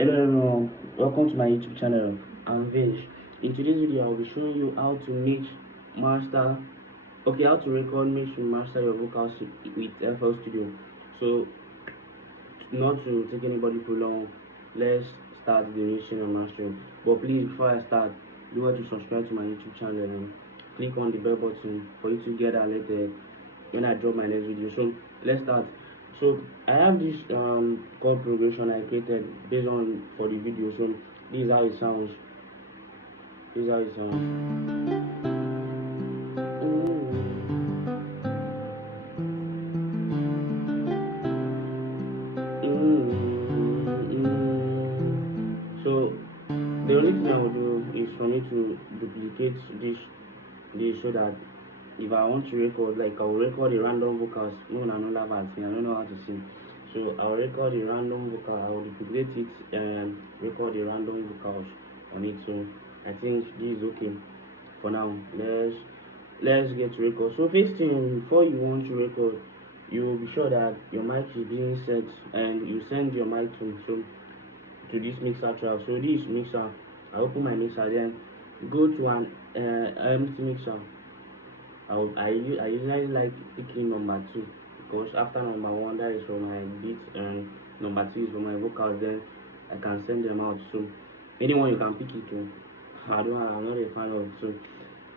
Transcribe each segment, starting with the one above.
Hello everyone, welcome to my YouTube channel. I'm Vish. In today's video, I'll be showing you how to how to record, mix, and master your vocals with FL Studio. So, not to take anybody too long, let's start the mixing and mastering. But please, before I start, do want to subscribe to my YouTube channel and click on the bell button for you to get alerted when I drop my next video. So let's start. So I have this chord progression I created based on for the video. So this is how it sounds. This is how it sounds. So the only thing I will do is for me to duplicate this so that if I want to record, like I will record the random vocals. No, no, no, I don't know how to sing. So I will record the random vocal. I will duplicate it and record the random vocals on it. So I think this is okay for now. Let's get to record. So first thing, before you want to record, you will be sure that your mic is being set and you send your mic to this mixer track. So this mixer, I open my mixer, then go to an empty mixer. I usually like picking number 2 because after number 1 that is for my beats and number 2 is for my vocals. Then I can send them out. So anyone you can pick it to. I'm not a fan of. So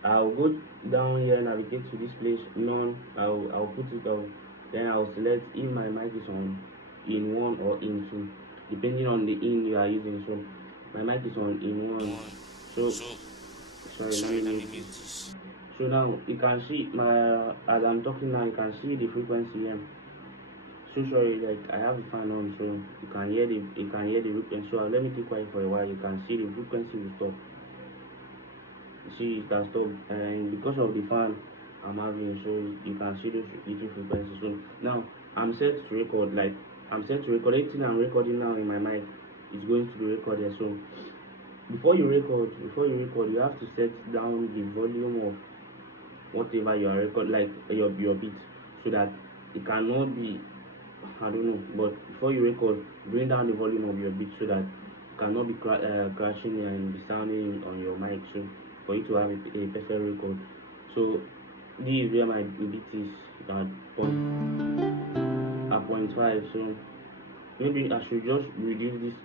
I'll go down here, navigate to this place, none. I'll put it on. Then I'll select if my mic is on in 1 or in 2, depending on the in you are using. So my mic is on in 1. So sorry, let me mute this. So now you can see as I'm talking now, you can see the frequency here. So sorry, like I have the fan on, so you can hear the frequency. So let me keep quiet for a while. You can see the frequency will stop. See it has stopped, and because of the fan I'm having, so you can see those little frequencies. So now I'm set to record. Like I'm set to record. Everything I'm recording now in my mic is going to be recorded. So before you record, you have to set down the volume of whatever you are recording, like your beat, so that it cannot be, I don't know, but before you record, bring down the volume of your beat so that it cannot be crashing and be sounding on your mic. So for you to have a perfect record. So this is where my beat is at point 5. So maybe I should just reduce this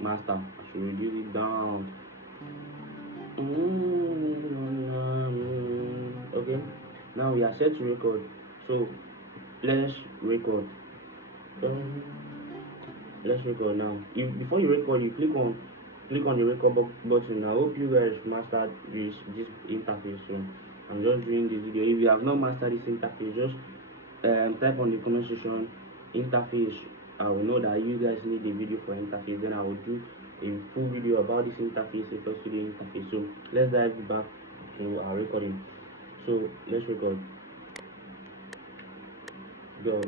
master. I should reduce it down. Okay, now we are set to record. So let's record. Um, let's record now. Before you record, you click on the record button. I hope you guys mastered this interface. So I'm just doing this video. If you have not mastered this interface, just type on the comment section interface. I will know that you guys need a video for interface. Then I will do a full video about this interface, a first video interface. So let's dive back to our recording. So let's record. Go.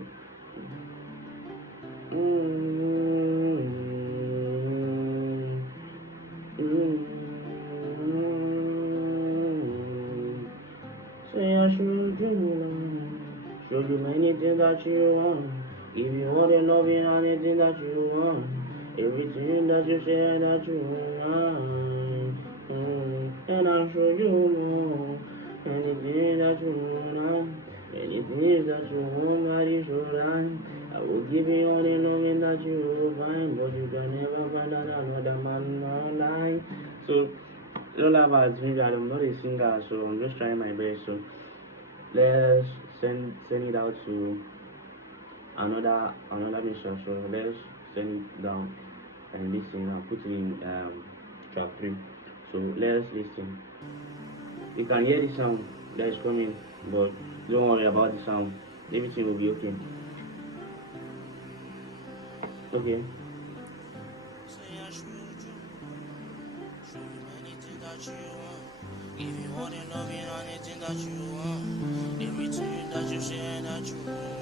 Say I should show you anything that you want. If you want your loving, anything that you want. Everything that you say that you want. And I'll show you more. Anything that you want. Anything that you want, body so right. I will give you all the loving that you will find, but you can never find another man online. So don't laugh at me that I'm not a singer, so I'm just trying my best. So let's send it out to another mission. So let's send it down and listen. I'll put it in track 3. So let's listen. You can hear the sound that is coming, but don't worry about the sound. Everything will be okay. Okay. If you want it, love it, anything that you want, everything that you say that you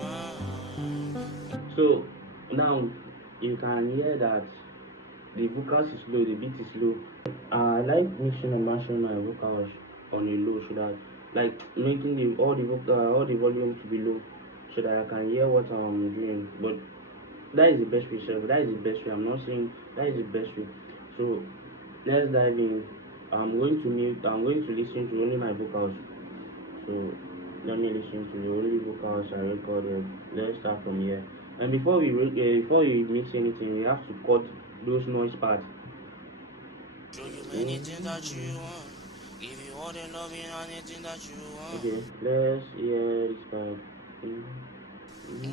want. So now you can hear that the vocals is low, the beat is low. I like mixing and mashing my vocals on a low so that, like, making all the volume to be low so that I can hear what I'm doing. But that is the best way, sir. That is the best way. I'm not saying that is the best way. So let's dive in. I'm going to mute. I'm going to listen to only my vocals. So let me listen to the only vocals I recorded. Let's start from here. And before we mix anything, we have to cut those noise parts. Show you many things that you want. Give you all the loving and anything that you want. Okay, let's hear this part. Mm, mm.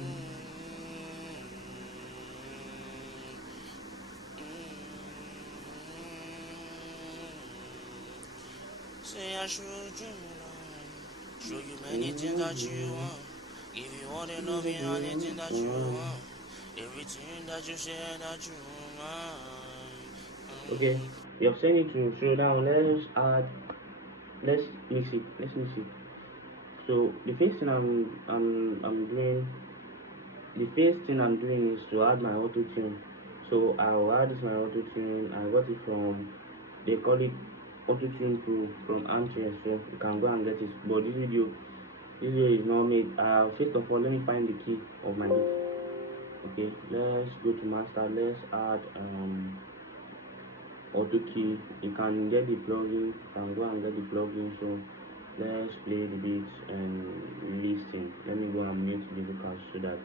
Say I showed you love. Show you many things that you want. Give you all the loving and anything that you want. Everything that you say that you want. Okay, you have sent it to slow down. Let's mix it. Let's mix it. So the first thing I'm doing, the first thing I'm doing is to add my auto tune. So I'll add this my auto tune. I got it from, they call it auto tune pro from Armchair. So you can go and get it. But this video is not made. First of all, let me find the key of my beat. Okay, let's go to master. Let's add auto key. You can get the plugin. You can go and get the plugin. So let's play the beat and listen. Let me go and mute the vocals so that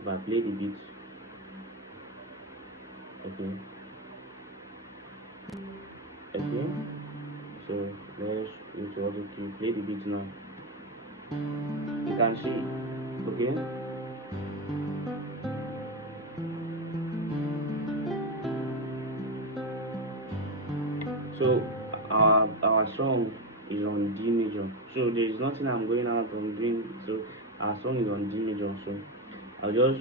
if I play the beat, okay, okay. So let's go to auto key. Play the beat now. You can see, okay. So our song is on D major. So there is nothing I'm going out from doing. So our song is on D major. So I'll just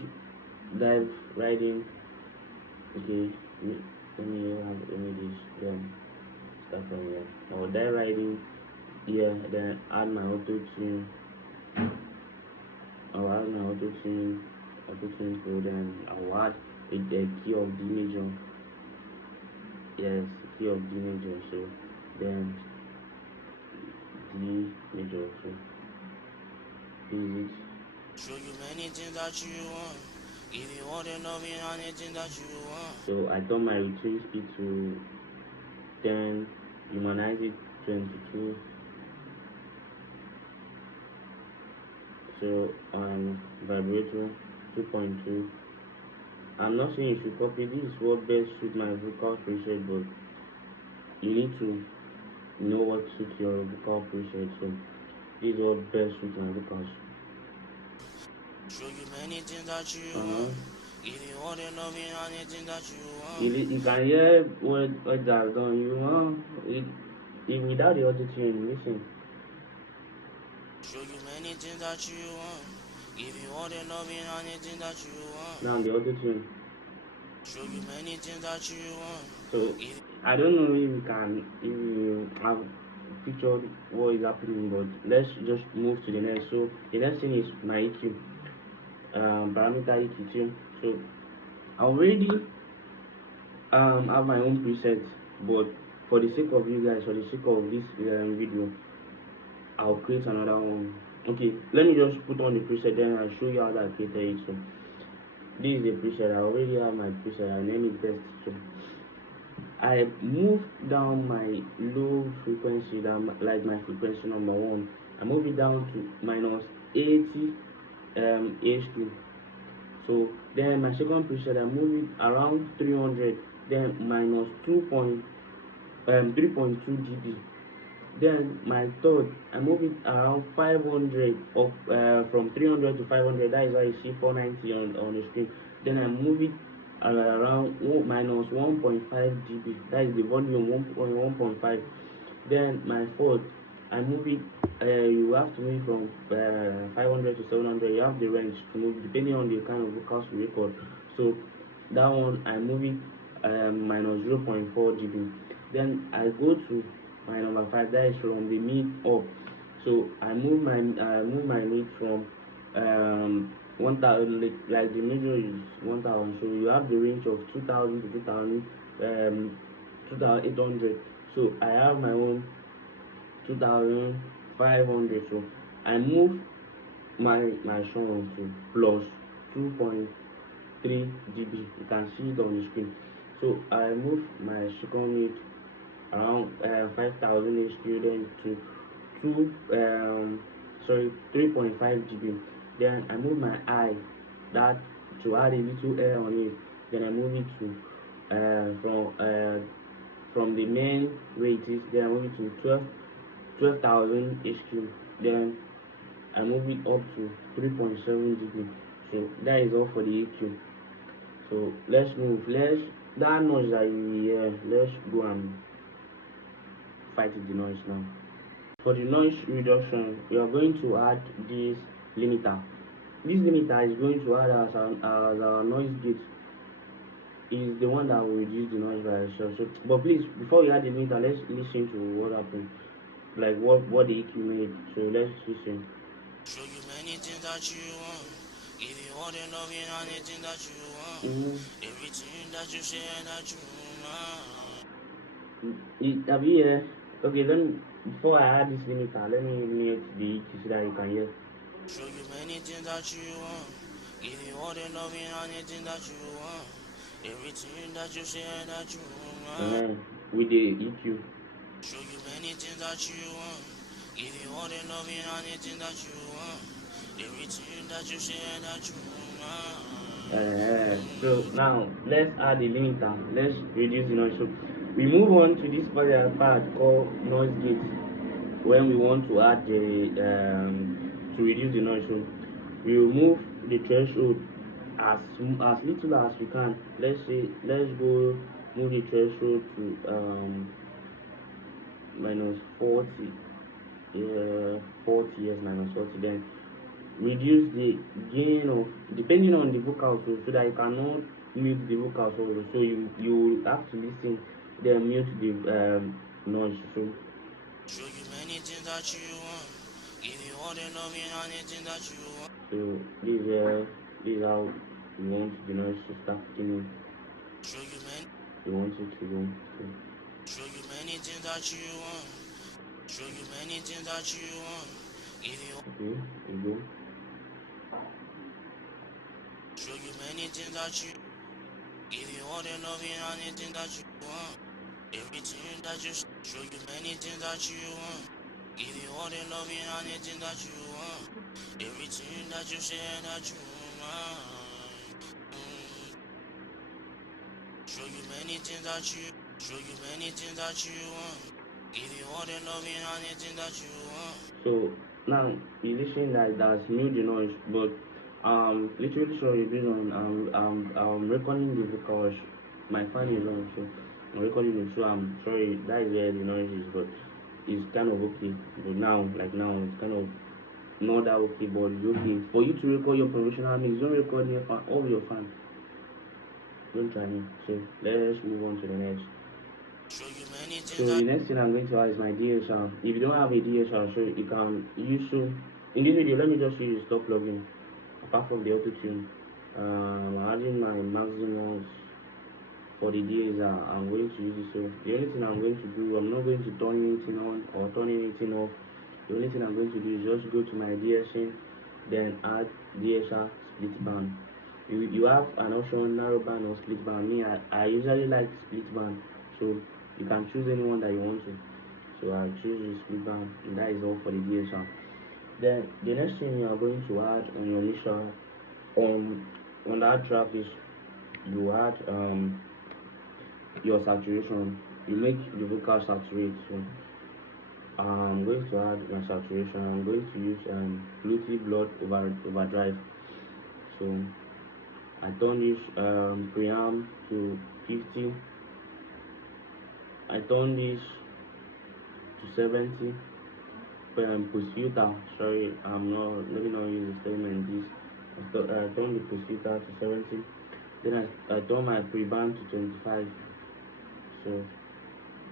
dive right in. Okay, let me this then start from here. I'll dive right in here, then add my auto tune. I'll add my auto tune pro. Then I'll add a key of D major. Yes, key of D major. So then D major. So is it. Show you many things that you want. Give you all the loving and anything that you want. So I turn my retrieve speed to 10, humanize it 22. So vibrator 2.2. I'm not saying you should copy this is what best suit my vocal preset, but you need to know what suits your vocal preset. So this is what best suits my vocals. Show you many things that you Uh-huh. want. Give you all the loving and anything that you want. You can hear what that's done. If without the auto tune, listen. Show you many things that you want. Give you all the loving and anything that you want. Now the auto tune. Show you many things that you want. So Give I don't know if you have pictured what is happening, but let's just move to the next. So the next thing is my EQ, parameter EQ too. So I already have my own preset, but for the sake of you guys, for the sake of this video, I'll create another one. Okay, let me just put on the preset, then I'll show you how that I created it. So this is the preset. I already have my preset. I name it test. So I move down my low frequency, like my frequency number one. I move it down to minus 80 H2. So then my second preset, I move it around 300, then minus 3.2 dB. Then my third, I move it around 500 of from 300 to 500. That is why you see 490 on the screen. Then I move it around minus 1.5 dB. That is the volume 1.5. Then my fourth, I move it. You have to move it from 500 to 700. You have the range to move depending on the kind of vocals you record. So that one I move it minus 0.4 dB. Then I go to my number 5, that is from the mid up. So I move my mid from 1000, like the major is 1000. So you have the range of 2000 to 2000, 2800. So I have my own 2500. So I move my song to plus 2.2. 3 GB. You can see it on the screen. So I move my second mute around 5000 HQ then to 3.5 GB. Then I move my eye that to add a little air on it. Then I move it to from the main where it is. Then I move it to 12,000 HQ. Then I move it up to 3.7 GB. So that is all for the EQ. So let's move. That noise that you hear, let's go and fight the noise now. For the noise reduction, we are going to add this limiter. This limiter is going to add as our noise gate. Is the one that will reduce the noise by itself. So, but please, before we add the limiter, let's listen to what happened, like what the EQ made. So let's listen. Show you many things that you want. Give you all the love and anything that you want. Everything that you say that you want. Have you heard? Okay, then before I add this limiter, let me mute the EQ so that you can hear. Show you many things that you want. Give you all the love and anything that you want. Everything that you say that you want. With the EQ. Show you many things that you want. Give you all the love and anything that you want. Everything that you say that you want. So now let's add the limiter. Let's reduce the noise. So we move on to this part called noise gate. When we want to add the to reduce the noise, so we will move the threshold as little as we can. Let's go move the threshold to minus 40. 40, yes, minus 40. Then reduce the gain of depending on the vocals, so that you cannot mute the vocals also. So you have to listen, then mute the noise. So show you many things that you want. Give you all the love and anything that you want. So this is how we want the noise to start kicking in. Show you many. We want it to go. Show you many things that you want. Show you many things that you want. Give you. Okay, we go. Show you many things that you. Give you all the love and anything that you want. Everything that you. Show you many things that you want. Give you all the love and anything that you want. Everything that you say that you want. Show you many things that you. Show you many things that you want. Give you all the love and anything that you want. So now you listen that that's mute the noise, but literally sorry based on I'm recording the vocals. My fan is on, so I'm recording it. So I'm sorry that is where the noise is, but it's kind of okay. But now it's kind of not that okay, but it's okay for you to record your professional mix. Don't record your fan, all your fans. Don't try me. So let's move on to the next. So the next thing I'm going to add is my DSR. If you don't have a DSR, so you can use so in this video let me just use the stock plugin. Apart from the auto tune, I'm adding my maximums for the DSR. I'm going to use it. So the only thing I'm going to do, I'm not going to turn anything on or turn anything off. The only thing I'm going to do is just go to my DSN, then add DSR split band. You have an option narrow band or split band. Me, I usually like split band, so you can choose anyone that you want to. So I choose the split band, and that is all for the DSR. Then the next thing you are going to add on your mixer on that track is you add your saturation. You make the vocal saturate. So I'm going to add my saturation. I'm going to use Bluetooth Blood overdrive. So I turn this preamp to 50. I turn this to 70. Post filter. Sorry, I'm not. Let me not use the statement. This I turn the post filter to 70. Then I turn my pre-band to 25. So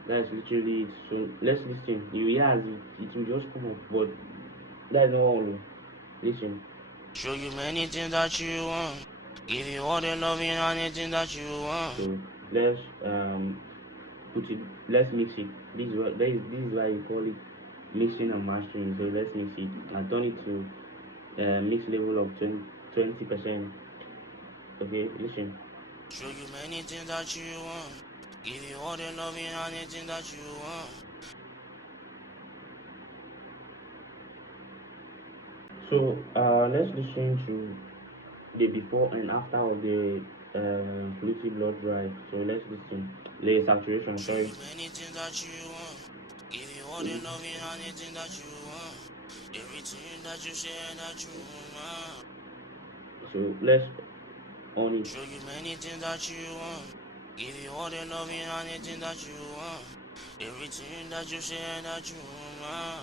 that's literally it. So let's listen. You hear as it will just come up, but that's not all. Listen. Show you many things that you want. Give you all the love and anything that you want. So let's put it. Let's mix it. This is why you call it mixing and mastering. So let's mix it. I turn it to mix level of 20%. Okay, listen. Show you many things that you want. Give you all the love and anything that you want. So let's listen to the before and after of the fluid blood drive. So let's listen. The saturation, Show sorry. you many things that you want. Give you all the love and anything that you want. Everything that you say that you want. So let's on it. Show you many things that you want. Give you all the love and anything that you want. Everything that you say that you want.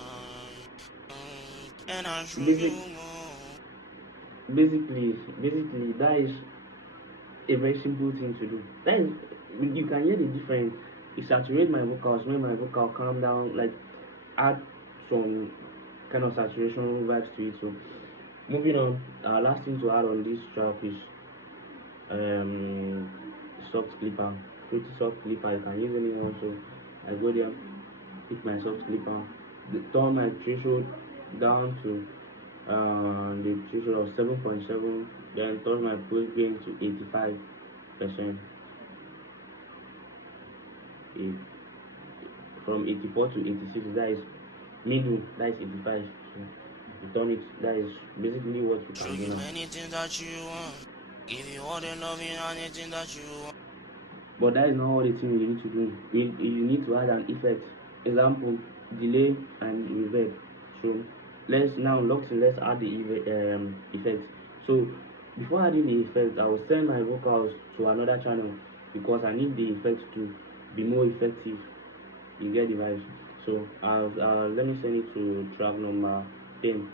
And I show you Basic, more. basically, that is a very simple thing to do. That is, you can hear the difference. It saturate my vocals, make my vocal calm down, like add some kind of saturation vibes to it. So moving on, last thing to add on this track is um, soft clipper, pretty soft clipper. You can use anyone. So I go there, pick my soft clipper, turn my threshold down to the threshold of 7.7, then turn my post gain to 85%. It, from 84 to 86, that is middle, that is 85. So you turn it, that is basically what you Show can do you now. many things that you want. Give you all the love and anything that you want. But that is not all the thing you need to do. You need to add an effect. Example, delay and reverb. So let's now lock in, let's add the effect. So before adding the effect, I will send my vocals to another channel because I need the effect to be more effective. You get the vibes. So let me send it to track number 10.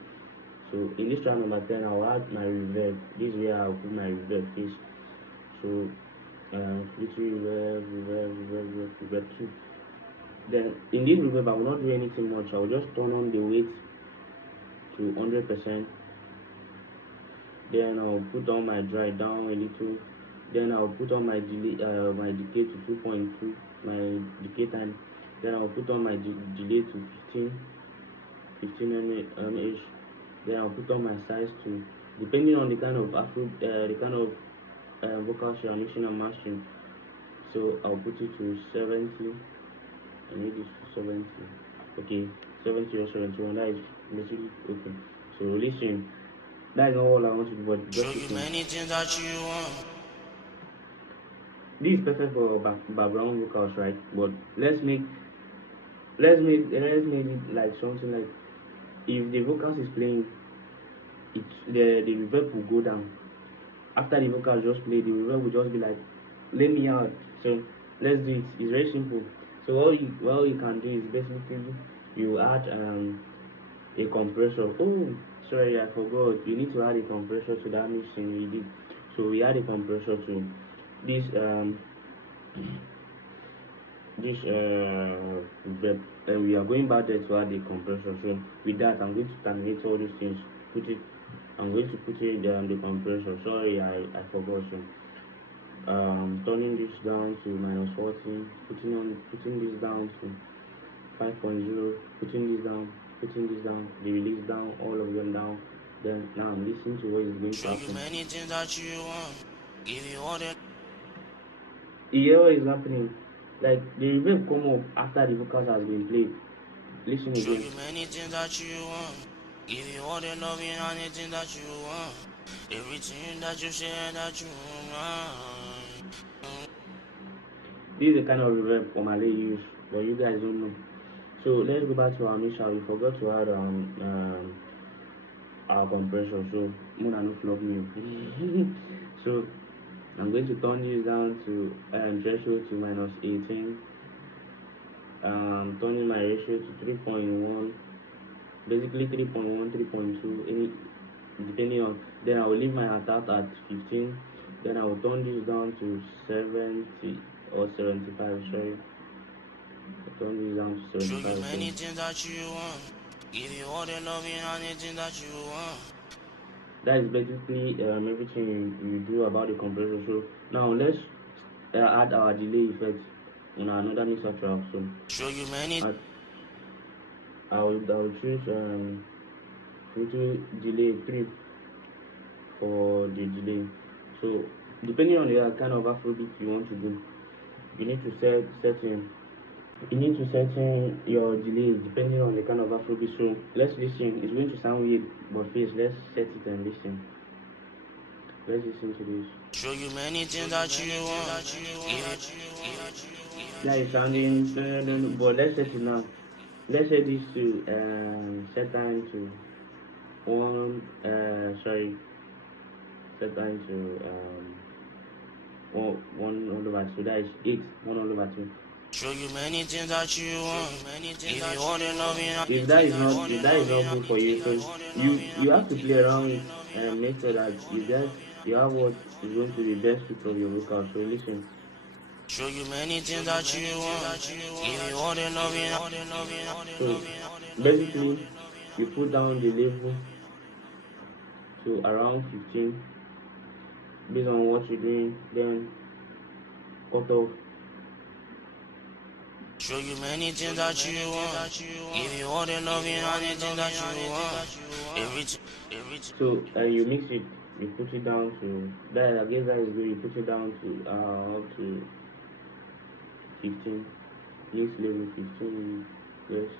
So in this track number 10, I will add my reverb. This is where I will put my reverb case. So little reverb 2. Then in this reverb, I will not do anything much. I will just turn on the weight to 100%. Then I'll put on my dry down a little. Then I'll put on my delay, my decay to 2.2, my decay time. Then I'll put on my delay to 15 mh. Then I'll put on my size to, depending on the kind of the kind of vocals you are mixing and mastering. So I'll put it to 70. I need this to 70. Okay, 70 or 71. That is basically okay. So listen, that is not all I want to do, but Show just you listen. many things that you want. This is perfect for background vocals, right? But let's make it like something like, if the vocals is playing, it the reverb will go down. After the vocals just play, the reverb will just be like, let me out. So let's do it. It's very simple. So all you can do is basically you add a compressor. Oh, sorry, I forgot. You need to add a compressor to that mixing we did. So we add a compressor to this this and we are going back there to add a compressor. So with that, I'm going to terminate all these things. Put it. I'm going to put it the compressor. Sorry, I forgot. So turning this down to -14, putting this down to 5.0, putting this down, the release down, all of them down. Then now I'm listening to what is going to Show you happen. many things that you want. Give you all the. You hear what is happening? Like the reverb come up after the vocals has been played. Listen Show again. you many things that you want. Give you all the love and anything that you want. Everything that you say that you want. This is the kind of reverb Omale use, but you guys don't know. So let's go back to our mission. We forgot to add our compressor, so Mona no flog me. So I'm going to turn this down to threshold to -18. Turning my ratio to 3.1, basically 3.1, 3.2, any depending on. Then I will leave my attack at 15. Then I will turn this down to 70 or 75. Sorry, I turn this down to Show you 75. So many things that you want. Give you all the love and anything that you want. that is basically everything you do about the compressor. So now let's add our delay effect on another mixer track. So Show you many. I, I will choose little delay 3 for the delay. So depending on the kind of Afrobeat you want to do, you need to set in your delays depending on the kind of Afrobeat. So let's listen. It's going to sound weird, but first let's set it and listen. Let's listen to this. Show you many things that you want. That is sounding, but let's set it now. Let's set this to set time to one. Set time to one over two. That is 8. 1/2. Show you many things that you want. If you want to love me, If that is not good for you, so you have to play around with and make sure that you have what is going to be best fit of your vocal. So listen. show you many things that you want. If you want to love me, So basically, you put down the level to around 15 based on what you're doing, then cut off. show you many things that you want. If you want to love me, anything that you want. Everything. So you mix it, you put it down to that. I guess that is good. You put it down to up to 15. Mix level 15. Yes,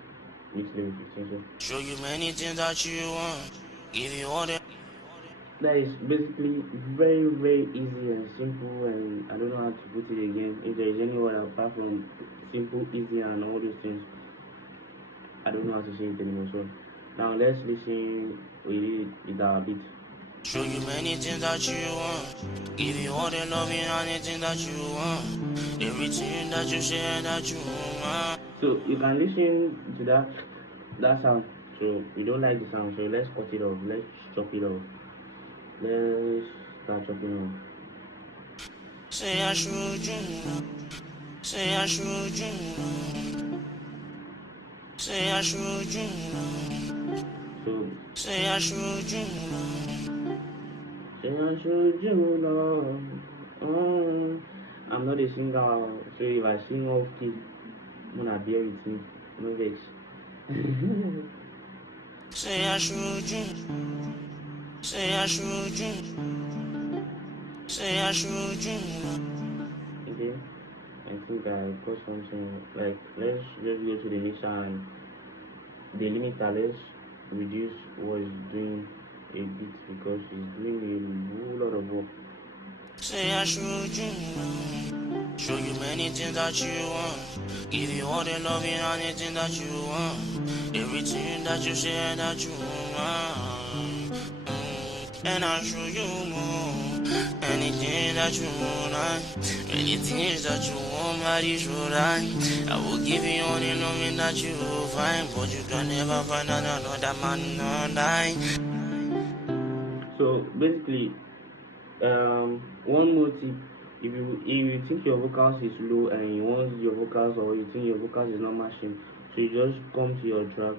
mix level 15. So Show you many things that you want. If you want it. that is basically very very easy and simple, and I don't know how to put it again. If there is any word apart from simple, easy, and all those things, I don't know how to say it anymore. So now let's listen with our beat. Show you many things that you want. If you want to love me, anything that you want. Everything that you say that you want. So you can listen to that sound. So we don't like the sound, so let's cut it off. Let's chop it off. Let's start chopping off. Say I should you. Say I should you. Say I should you. So say I should you. say I should you know. Oh, I'm not a singer, so if I sing off key, I'm gonna bear with me. No vex. Say I should you. Say I should you. Say I should you. Okay, I think I got something. Like let's just go to the mixer and delimiter. Let's reduce what is doing a bit because it's doing a whole lot of work. Say I should you. Show you many things that you want. If you want to love me, anything that you want. Everything that you say that you want. And I'll show you more. Anything that you want. Many things that you want, body should I will give you only loving that you will find. But you can never find another man, not die. So basically, one more tip: if you think your vocals is low and you want your vocals, or you think your vocals is not matching, so you just come to your track,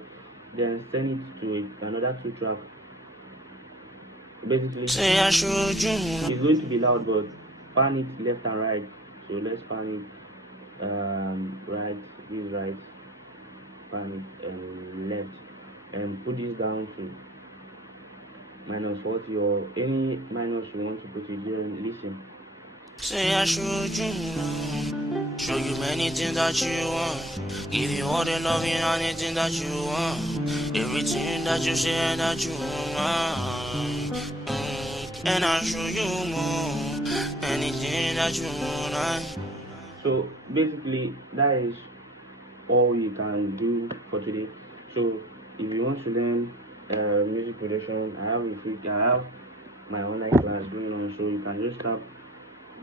then send it to another 2 track. Basically, Say I should you. it's going to be loud, but pan it left and right. So let's pan it right, this right, pan it left, and put this down to -40 or any minus you want to put it there. And listen. Say I should you. Show you many things that you want. If you want to love me, anything that you want. Everything that you say that you want. And I'll show you more. Anything that you want. So basically, that is all you can do for today. So if you want to learn music production, I have my online class going on. So you can just tap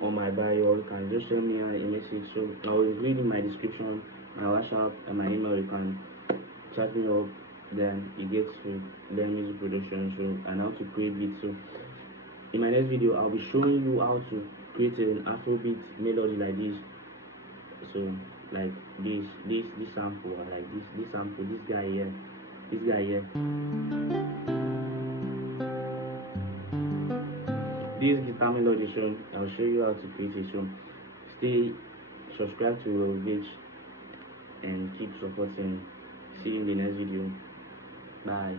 on my bio, or you can just send me a message. So I will include in my description my WhatsApp and my email. You can chat me up. Then you get to learn music production. So and how to create beats. So in my next video, I'll be showing you how to create an Afrobeat melody like this. So like this sample, like this sample, this guy here, this guitar melody. So I'll show you how to create it. So stay subscribe to our page and keep supporting. See you in the next video. Bye.